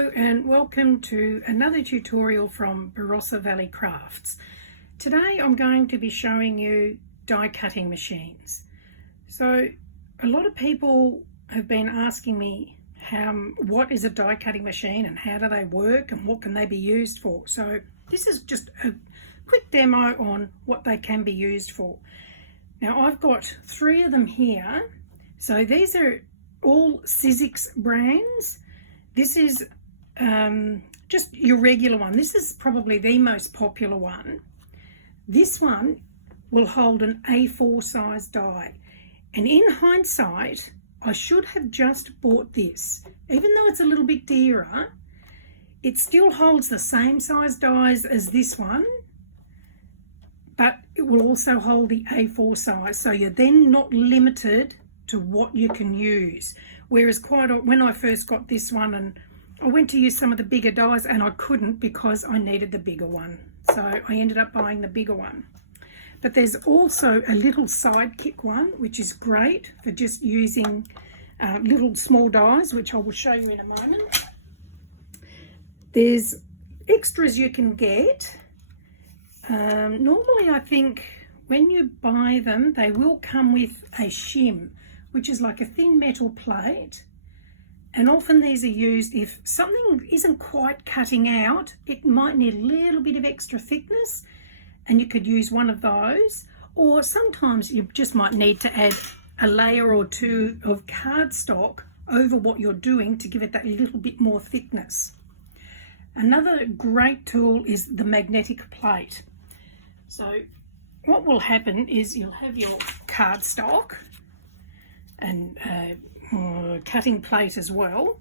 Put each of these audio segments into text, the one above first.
Hello and welcome to another tutorial from Barossa Valley Crafts. Today I'm going to be showing you die cutting machines. So a lot of people have been asking me what is a die cutting machine and how do they work and what can they be used for. So this is just a quick demo on what they can be used for. Now I've got 3 of them here. So these are all Sizzix brands. This is just your regular one. This is probably the most popular one. This one will hold an A4 size die. And in hindsight, I should have just bought this. Even though it's a little bit dearer, it still holds the same size dies as this one, but it will also hold the A4 size. So you're then not limited to what you can use. Whereas when I first got this one and I went to use some of the bigger dies and I couldn't because I needed the bigger one. So I ended up buying the bigger one. But there's also a little sidekick one, which is great for just using little small dies, which I will show you in a moment. There's extras you can get. Normally I think when you buy them, they will come with a shim, which is like a thin metal plate. And often these are used if something isn't quite cutting out, it might need a little bit of extra thickness, and you could use one of those. Or sometimes you just might need to add a layer or 2 of cardstock over what you're doing to give it that little bit more thickness. Another great tool is the magnetic plate. So what will happen is you'll have your cardstock and cutting plate as well,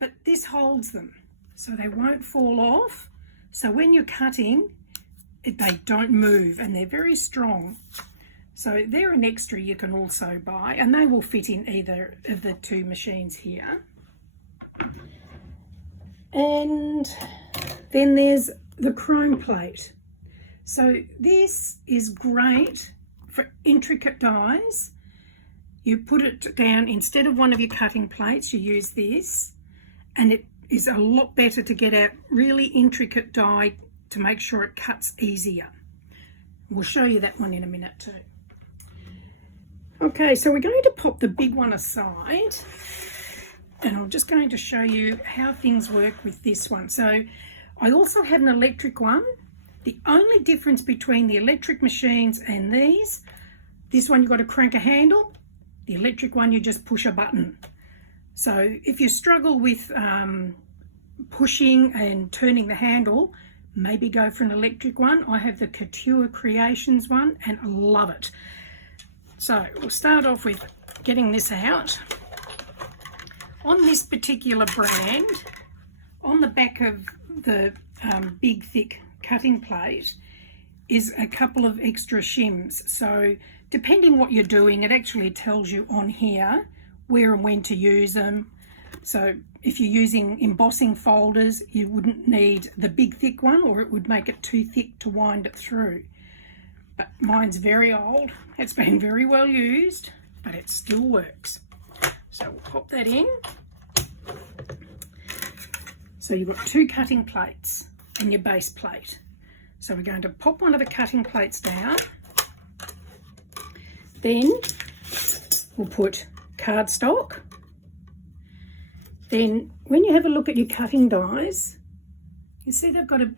but this holds them so they won't fall off. So when you're cutting, they don't move and they're very strong. So they're an extra you can also buy, and they will fit in either of the 2 machines here. And then there's the chrome plate. So this is great for intricate dies. You put it down, instead of one of your cutting plates, you use this, and it is a lot better to get out really intricate die to make sure it cuts easier. We'll show you that one in a minute too. Okay, so we're going to pop the big one aside, and I'm just going to show you how things work with this one. So I also have an electric one. The only difference between the electric machines and this one you've got to crank a handle. The electric one, you just push a button. So if you struggle with pushing and turning the handle, maybe go for an electric one. I have the Couture Creations one and I love it. So we'll start off with getting this out. On this particular brand, on the back of the big thick cutting plate is a couple of extra shims. So depending what you're doing, it actually tells you on here where and when to use them. So if you're using embossing folders, you wouldn't need the big thick one, or it would make it too thick to wind it through. But mine's very old. It's been very well used, but it still works. So we'll pop that in. So you've got 2 cutting plates and your base plate. So we're going to pop one of the cutting plates down. Then we'll put cardstock. Then when you have a look at your cutting dies, you see they've got a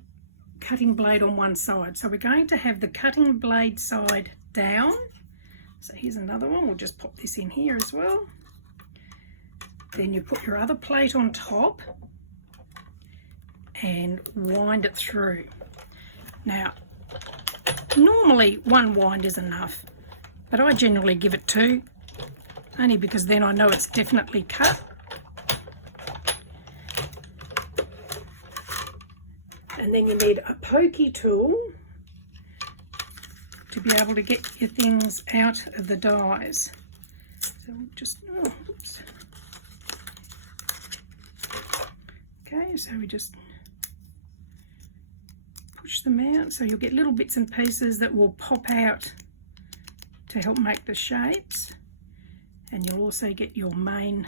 cutting blade on one side. So we're going to have the cutting blade side down. So here's another one. We'll just pop this in here as well. Then you put your other plate on top and wind it through. Now, normally 1 wind is enough, but I generally give it 2, only because then I know it's definitely cut. And then you need a pokey tool to be able to get your things out of the dies. So just, oops. Okay, so we just push them out, so you'll get little bits and pieces that will pop out to help make the shapes, and you'll also get your main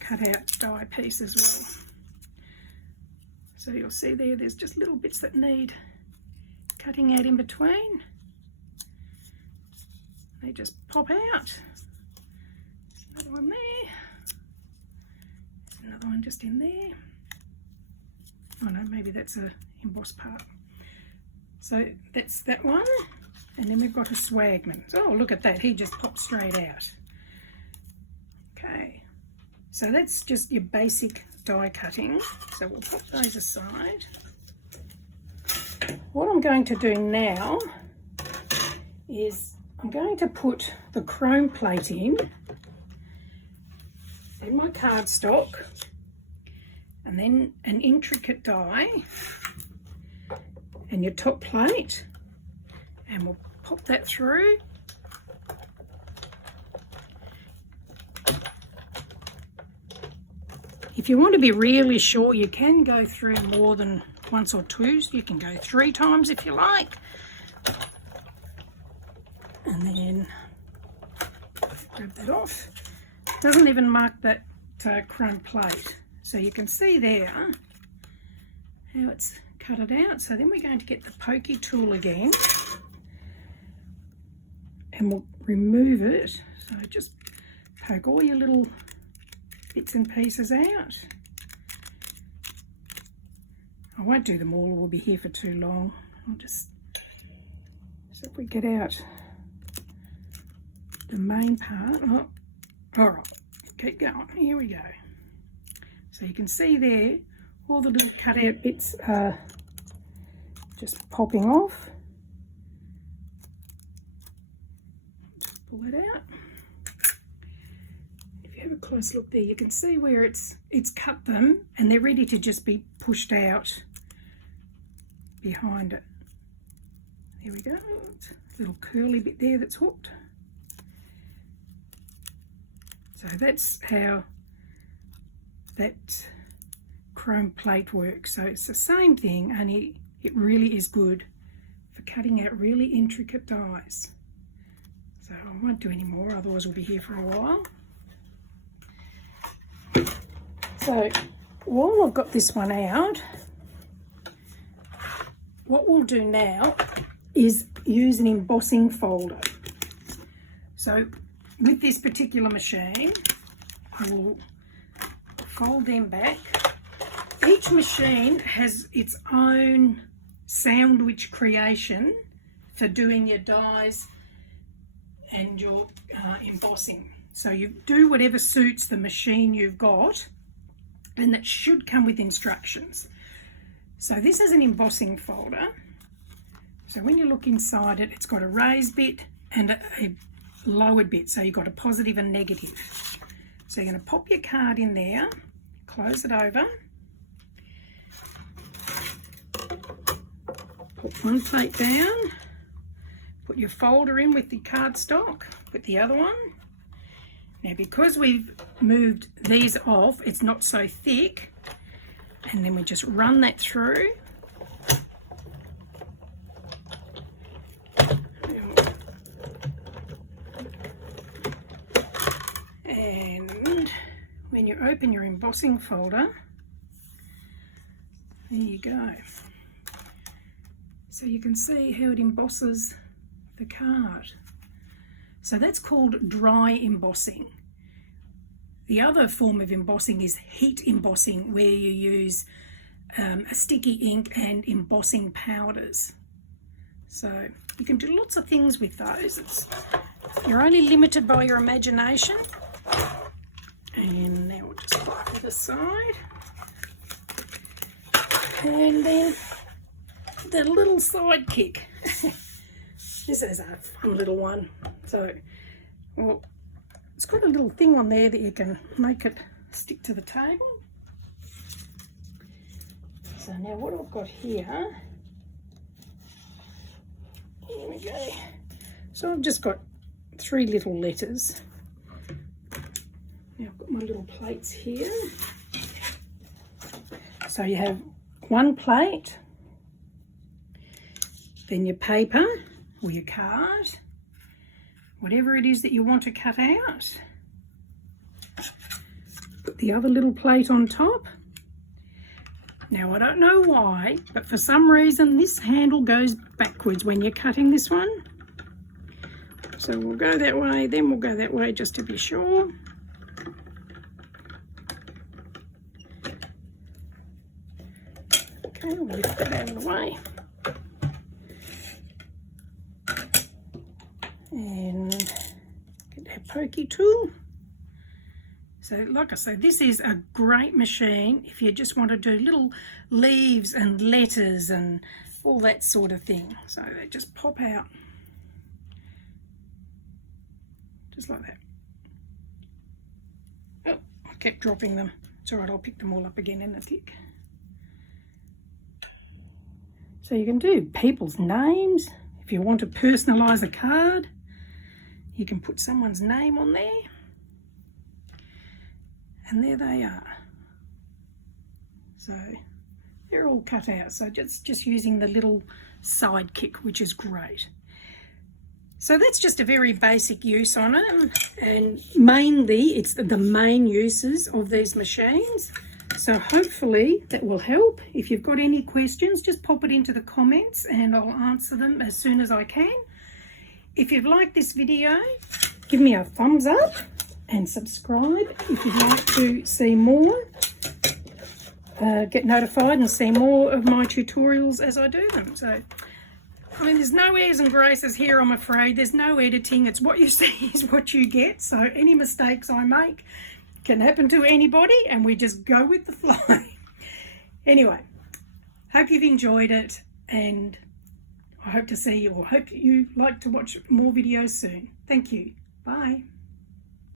cut out die piece as well. So you'll see there's just little bits that need cutting out in between. They just pop out. There's another one there. There's another one just in there. Oh no, maybe that's a embossed part. So that's that one. And then we've got a swagman. Oh, look at that. He just popped straight out. Okay. So that's just your basic die cutting. So we'll pop those aside. What I'm going to do now is I'm going to put the chrome plate in and my cardstock, and then an intricate die and your top plate, and we'll pop that through. If you want to be really sure, you can go through more than once or two. So you can go 3 times if you like. And then grab that off. It doesn't even mark that chrome plate. So you can see there how it's cut it out. So then we're going to get the pokey tool again. And we'll remove it. So just poke all your little bits and pieces out. I won't do them all, we'll be here for too long. I'll just, so if we get out the main part, oh, all right, keep going, here we go. So you can see there, all the little cut out bits are just popping off. Just pull it out. Have a close look there, you can see where it's cut them and they're ready to just be pushed out behind it. There we go, little curly bit there that's hooked. So that's how that chrome plate works. So it's the same thing, only it really is good for cutting out really intricate dies. So I won't do any more, otherwise we'll be here for a while. So while I've got this one out, what we'll do now is use an embossing folder. So with this particular machine, I will fold them back. Each machine has its own sandwich creation for doing your dies and your embossing. So you do whatever suits the machine you've got, and that should come with instructions. So this is an embossing folder. So when you look inside it, it's got a raised bit and a lowered bit. So you've got a positive and negative. So you're going to pop your card in there, close it over, put one plate down, put your folder in with the cardstock, put the other one. Now because we've moved these off, it's not so thick, and then we just run that through. And when you open your embossing folder, there you go. So you can see how it embosses the card. So that's called dry embossing. The other form of embossing is heat embossing, where you use a sticky ink and embossing powders. So you can do lots of things with those. You're only limited by your imagination. And now we'll just put it to the side. And then the little sidekick. This is a fun little one. So, well, it's got a little thing on there that you can make it stick to the table. So now what I've got here we go. So I've just got 3 little letters. Now I've got my little plates here. So you have one plate, then your paper or your card, whatever it is that you want to cut out. Put the other little plate on top. Now I don't know why, but for some reason this handle goes backwards when you're cutting this one. So we'll go that way, then we'll go that way just to be sure. Okay, we'll lift that out of the way. And get our pokey tool. So like I say, this is a great machine if you just want to do little leaves and letters and all that sort of thing. So they just pop out just like that. Oh, I kept dropping them. It's all right, I'll pick them all up again in a tick. So you can do people's names. If you want to personalise a card, you can put someone's name on there. And there they are. So they're all cut out. So just using the little sidekick, which is great. So that's just a very basic use on it. And mainly it's the main uses of these machines. So hopefully that will help. If you've got any questions, just pop it into the comments and I'll answer them as soon as I can. If you've liked this video, give me a thumbs up and subscribe if you'd like to see more. Get notified and see more of my tutorials as I do them. So, I mean, there's no airs and graces here, I'm afraid. There's no editing. It's what you see is what you get. So any mistakes I make can happen to anybody and we just go with the flow. Anyway, hope you've enjoyed it and I hope to see you or hope you like to watch more videos soon. Thank you. Bye.